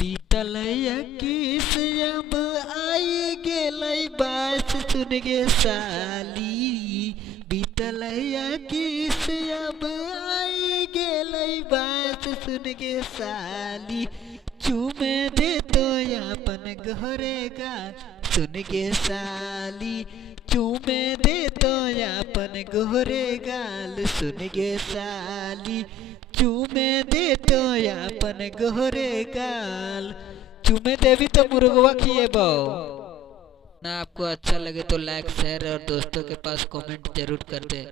बीतलैया किस अब आई गेलै बास सुन गे साली। बीतलैया किस अब आई गेलै बास सुन गे साली। चूमे दे तो अपन घरे गाल सुन गे साली। चूमे दे तो अपन घरे गाल सुन गे साली। चूमे दे तो अपन घरे गाल। चूमे देवी तो मुर्गवा खिएबो ना। आपको अच्छा लगे तो लाइक शेयर और दोस्तों के पास कमेंट जरूर कर दे।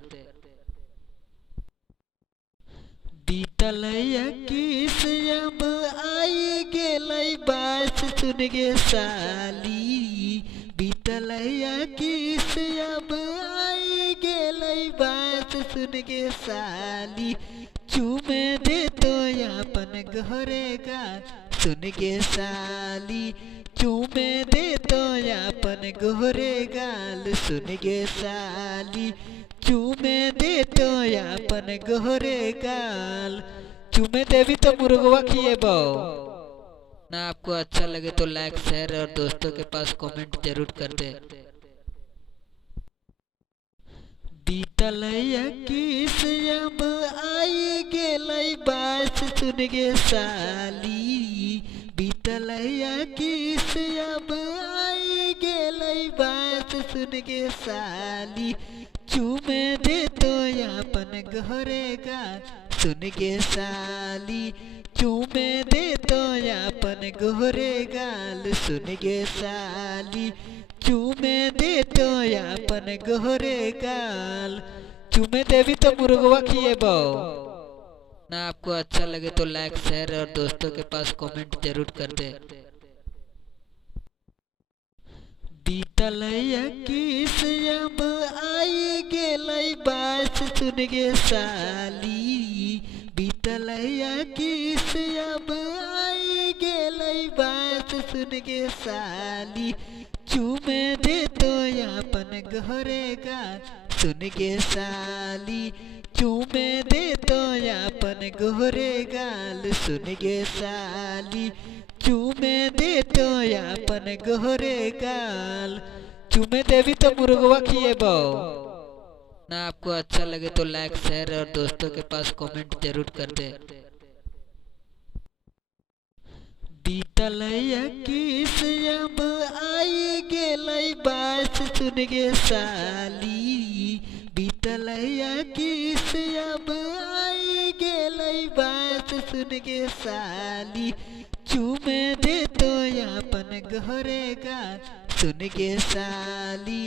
बीतलैया किस अब आई गेलै बास सुन गे साली। बीतलैया किस अब आई गेलै बास सुन गे साली। चूमे दे तो अपन घरे गाल सुन गे साली। चूमे दे तो अपन घरे गाल सुन गे साली। चूमे दे तो अपन घरे गाल। चूमे देवी तो मुर्गवा खिएबो ना। आपको अच्छा लगे तो लाइक शेयर और दोस्तों के पास कमेंट जरूर कर दे। बीतलैया किस अब आई गेलै बास सुन गे साली। बीतलैया किस अब आई गेलै बास सुन गे साली। चूमे दे तो अपन घरे गाल सुन गे साली। चूमे दे तो अपन घरे गाल सुन गे साली। चूमे दे तो अपन घरे गाल। चूमे देवी तो मुर्गवा खिएबो ना। आपको अच्छा लगे तो लाइक शेयर और दोस्तों के पास कमेंट जरूर कर दे। बीतलैया किस अब आई गेलै बास सुन गे साली। बीतलैया किस अब आई गेलै बास सुन गे साली। चूमे दे तो अपन घरे गाल सुन गे साली। चूमे दे तो अपन घरे गाल सुन गे साली। चूमे दे तो अपन घरे गाल। चूमे देवी तो मुर्गवा खिएबो ना। आपको अच्छा लगे तो लाइक शेयर और दोस्तों के पास कमेंट जरूर कर दे। बीतलैया किस अब आई गेलै बास सुन गे साली। बीतलैया किस अब आई गेलै बास सुन गे साली। चूमे दे तो अपन घरे गाल सुन गे साली।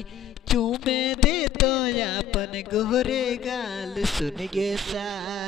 चूमे दे तो अपन घरे गाल सुन गे साली।